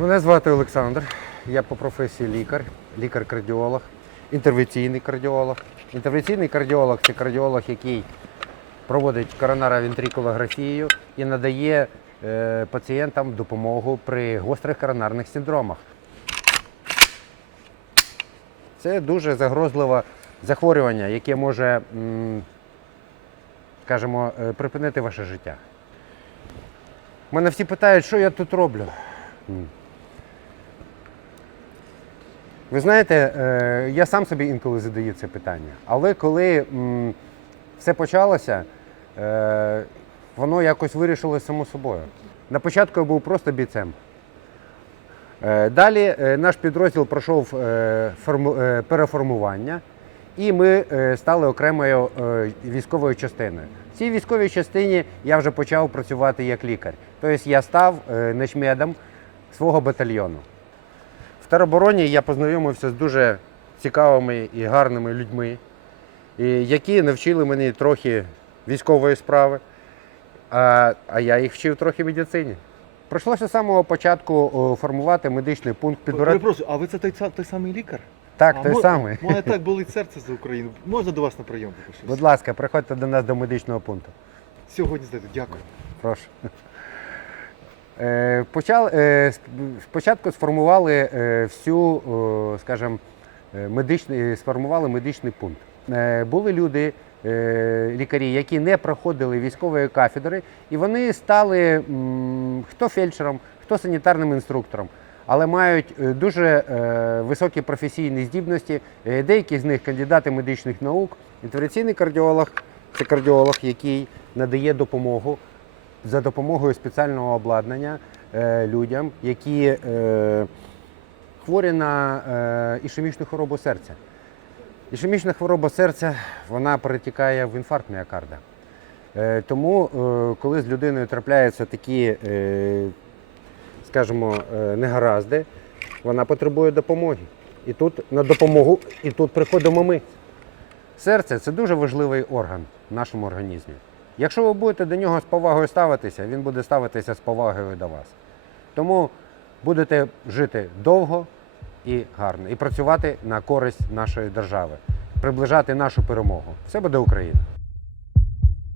Мене звати Олександр. Я по професії лікар, лікар-кардіолог, інтервенційний кардіолог. Інтервенційний кардіолог це кардіолог, який проводить коронаровентрикулографію і надає е, пацієнтам допомогу при гострих коронарних синдромах. Це дуже загрозливе захворювання, яке може, м, скажімо, е, припинити ваше життя. Мене всі питають, що я тут роблю. Ви знаєте, е, я сам собі інколи задаю це питання. Але коли все почалося, е, воно якось вирішилося само собою. На початку я був просто бійцем. Е, Далі наш підрозділ пройшов форму- переформування, і ми стали окремою військовою частиною. В цій військовій частині я вже почав працювати як лікар. Тобто я став начмедом свого батальйону. В теробороні я познайомився з дуже цікавими і гарними людьми, які навчили мене трохи військової справи, а, а я їх вчив трохи медицині. Прийшлося з самого початку формувати медичний пункт підбирати. Перепрошую, а ви це той, той самий лікар? Так, а, той мо- самий. У мене так болить серце за Україну. Можна до вас на прийом запишусь? Будь ласка, приходьте до нас до медичного пункту. Сьогодні здайте. Дякую. Прошу. Е, Почали, е, сп- спочатку сформували е, всю, скажімо, е, медичний, сформували медичний пункт. Е, Були люди, е, лікарі, які не проходили військової кафедри, і вони стали хто фельдшером, хто санітарним інструктором, але мають е, дуже е, високі професійні здібності. Е, Деякі з них кандидати медичних наук. Інтервенційний кардіолог це кардіолог, який надає допомогу за допомогою спеціального обладнання е, людям, які е, хворі на е, ішемічну хворобу серця. Ішемічна хвороба серця вона перетікає в інфаркт міокарда. Тому, коли з людиною трапляються такі, скажімо, негаразди, вона потребує допомоги. І тут на допомогу, і тут приходимо ми. Серце це дуже важливий орган в нашому організмі. Якщо ви будете до нього з повагою ставитися, він буде ставитися з повагою до вас. Тому будете жити довго і гарно, і працювати на користь нашої держави, приближати нашу перемогу. Все буде Україна!